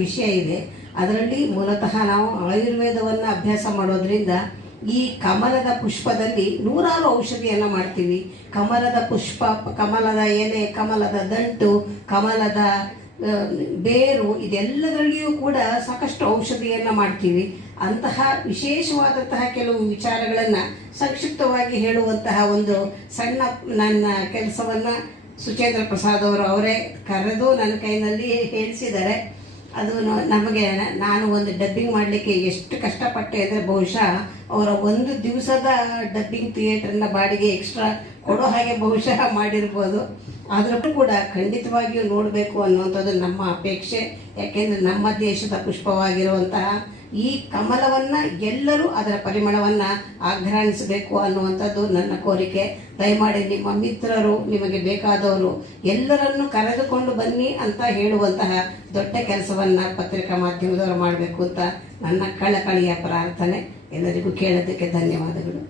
ವಿಷಯ ಇದೆ. ಅದರಲ್ಲಿ ಮೂಲತಃ ನಾವು ಆಯುರ್ವೇದವನ್ನು ಅಭ್ಯಾಸ ಮಾಡೋದ್ರಿಂದ ಈ ಕಮಲದ ಪುಷ್ಪದಲ್ಲಿ ನೂರಾರು ಔಷಧಿಯನ್ನು ಮಾಡ್ತೀವಿ. ಕಮಲದ ಪುಷ್ಪ, ಕಮಲದ ಎಲೆ, ಕಮಲದ ದಂಟು, ಕಮಲದ ಬೇರು, ಇದೆಲ್ಲದರಲ್ಲಿಯೂ ಕೂಡ ಸಾಕಷ್ಟು ಔಷಧಿಯನ್ನು ಮಾಡ್ತೀವಿ. ಅಂತಹ ವಿಶೇಷವಾದಂತಹ ಕೆಲವು ವಿಚಾರಗಳನ್ನು ಸಂಕ್ಷಿಪ್ತವಾಗಿ ಹೇಳುವಂತಹ ಒಂದು ಸಣ್ಣ ನನ್ನ ಕೆಲಸವನ್ನು ಸುಚೇಂದ್ರ ಪ್ರಸಾದ್ ಅವರು ಅವರೇ ಕರೆದು ನನ್ನ ಕೈನಲ್ಲಿ ಹೇಳಿಸಿದ್ದಾರೆ. ಅದು ನಮಗೆ, ನಾನು ಒಂದು ಡಬ್ಬಿಂಗ್ ಮಾಡಲಿಕ್ಕೆ ಎಷ್ಟು ಕಷ್ಟಪಟ್ಟೆ ಅಂದರೆ ಬಹುಶಃ ಅವರ ಒಂದು ದಿವಸದ ಡಬ್ಬಿಂಗ್ ಥಿಯೇಟರ್ನ ಬಾಡಿಗೆ ಎಕ್ಸ್ಟ್ರಾ ಕೊಡೋ ಹಾಗೆ ಬಹುಶಃ ಮಾಡಿರ್ಬೋದು. ಆದರೂ ಕೂಡ ಖಂಡಿತವಾಗಿಯೂ ನೋಡಬೇಕು ಅನ್ನುವಂಥದ್ದು ನಮ್ಮ ಅಪೇಕ್ಷೆ. ಯಾಕೆಂದರೆ ನಮ್ಮ ದೇಶದ ಪುಷ್ಪವಾಗಿರುವಂತಹ ಈ ಕಮಲವನ್ನು ಎಲ್ಲರೂ ಅದರ ಪರಿಮಳವನ್ನು ಆಘ್ರಾಣಿಸಬೇಕು ಅನ್ನುವಂಥದ್ದು ನನ್ನ ಕೋರಿಕೆ. ದಯಮಾಡಿ ನಿಮ್ಮ ಮಿತ್ರರು, ನಿಮಗೆ ಬೇಕಾದವರು ಎಲ್ಲರನ್ನು ಕರೆದುಕೊಂಡು ಬನ್ನಿ ಅಂತ ಹೇಳುವಂತಹ ದೊಡ್ಡ ಕೆಲಸವನ್ನು ಪತ್ರಿಕಾ ಮಾಧ್ಯಮದವರು ಮಾಡಬೇಕು ಅಂತ ನನ್ನ ಕಳಕಳಿಯ ಪ್ರಾರ್ಥನೆ. ಎಲ್ಲರಿಗೂ ಕೇಳೋದಕ್ಕೆ ಧನ್ಯವಾದಗಳು.